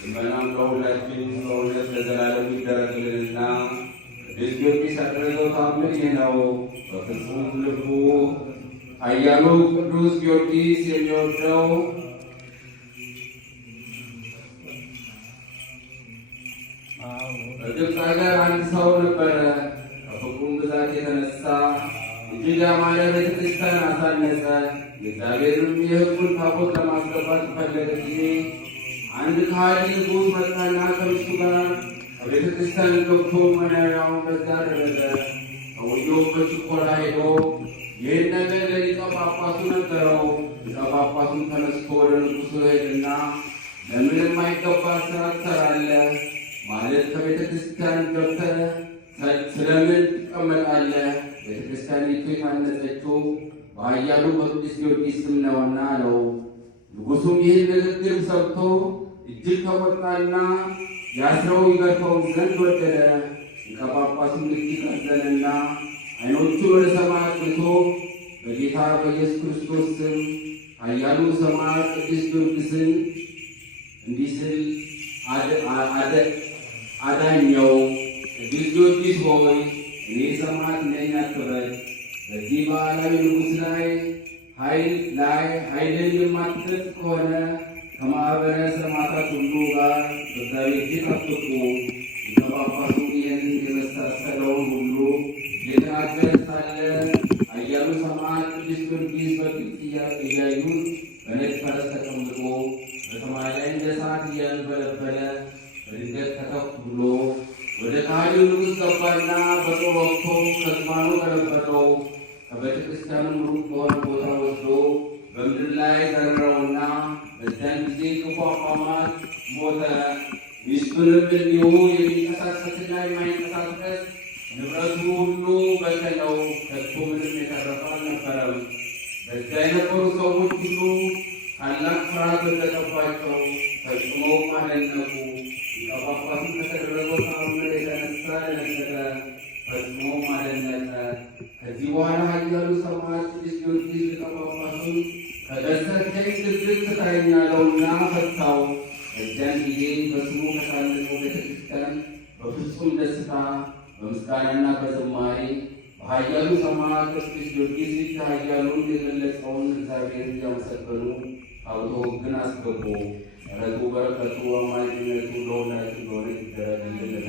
ልመናም ለሁላችን በእውነት ለዘላለም ይደረግልንና ቅዱስ ጊዮርጊስ ያደረገው ተአምር ይህ ነው። በፍጹም ልቡ ኃያሉ ቅዱስ ጊዮርጊስ የሚወደው በግብፅ ሀገር አንድ ሰው ነበረ። ከፍቅሩም ብዛት የተነሳ እጅግ ያማረ ቤተክርስቲያን አሳነጸ። የእግዚአብሔርም የሕጉን ታቦት ለማስገባት በፈለገ ጊዜ አንድ ከሃዲ ንጉሥ መጣና ከሚስቱ ጋር ከቤተ ክርስቲያን ገብቶ መኖሪያውን በዛ አደረገ። ሰውየው በችኮላ ሄዶ ይህን ነገር ለሊቀ ጳጳሱ ነገረው። ሊቀ ጳጳሱም ተነስቶ ወደ ንጉሡ ሄደና ለምን የማይገባ ሥራ ትሠራለህ? ማለት ከቤተ ክርስቲያን ገብተህ ስለምን ትቀመጣለህ? ቤተ ክርስቲያኒቱ የታነጸችው በኃያሉ በቅዱስ ጊዮርጊስ ስም ነውና አለው። ንጉሡም ይህን ንግግር ሰምቶ እጅግ ተቆጣና ያስረው ይገርፈው ዘንድ ወደደ። ሊቀ ጳጳሱም እጅግ አዘነና ዓይኖቹን ወደ ሰማይ አቅንቶ በጌታ በኢየሱስ ክርስቶስ ስም ኃያሉ ሰማዕት ቅዱስ ጊዮርጊስን እንዲህ ሲል አዳኘው። ቅዱስ ጊዮርጊስ ሆይ እኔ ሰማዕት ነኝ አትበል። በዚህ በዓላዊ ንጉሥ ላይ ኃይልን የማትገልጽ ከሆነ ከማኅበረ ሰማዕታት ሁሉ ጋር በእግዚአብሔር ፊት አትቁ። ሊቀ ጳጳሱ ይህንን የመሳሰለውን ሁሉ እየተናገረ ሳለ ኃያሉ ሰማዕት ቅዱስ ጊዮርጊስ በፊት እያዩት በነጭ ፈረስ ተቀምጦ በሰማይ ላይ እንደ እሳት እያንበለበለ በድንገት ከተፍ ብሎ ወደ ከሃዲው ንጉሥ ገባና በጦር ወግቶ ከዙፋኑ ገለበጠው። ከቤተ ክርስቲያኑ ሩቅ በሆነ ቦታ ወስዶ በምድር ላይ ዘረረውና በዚያን ጊዜ ክፉ አሟሟት ሞተ። ሚስቱንም እንዲሁ የሚንቀሳቀስና የማይንቀሳቀስ ንብረቱ ሁሉ በተነው። ከቶ ምንም የተረፈ አልነበረም። በዚያ የነበሩ ሰዎች ሁሉ ታላቅ ፍርሃት ወደቀባቸው፣ ፈጽመውም አደነቁ። ሊቀ ጳጳሱም ከተደረገው ተአምር የተነሳ ደነገጠ፣ ፈጽሞም አደነቀ። ከዚህ በኋላ ኃያሉ ሰማዕት ቅዱስ ጊዮርጊስ ሊቀ ጳጳሱን ከገሰጸኝ ግዝት ትታየኛለህና ፈታው። በዚያን ጊዜ በስሙ ከታነጸው ቤተ ክርስቲያን በፍጹም ደስታ በምስጋናና በዝማሬ በኃያሉ ሰማዕት ቅዱስ ጊዮርጊስ ፊት ኃያሉን የገለጸውን እግዚአብሔርን እያመሰገኑ ሀብተ ወልድን አስገቡ። ምሕረቱ በረከቱ አማላጅነቱ ለሁላችን በእውነት ይደረግልን።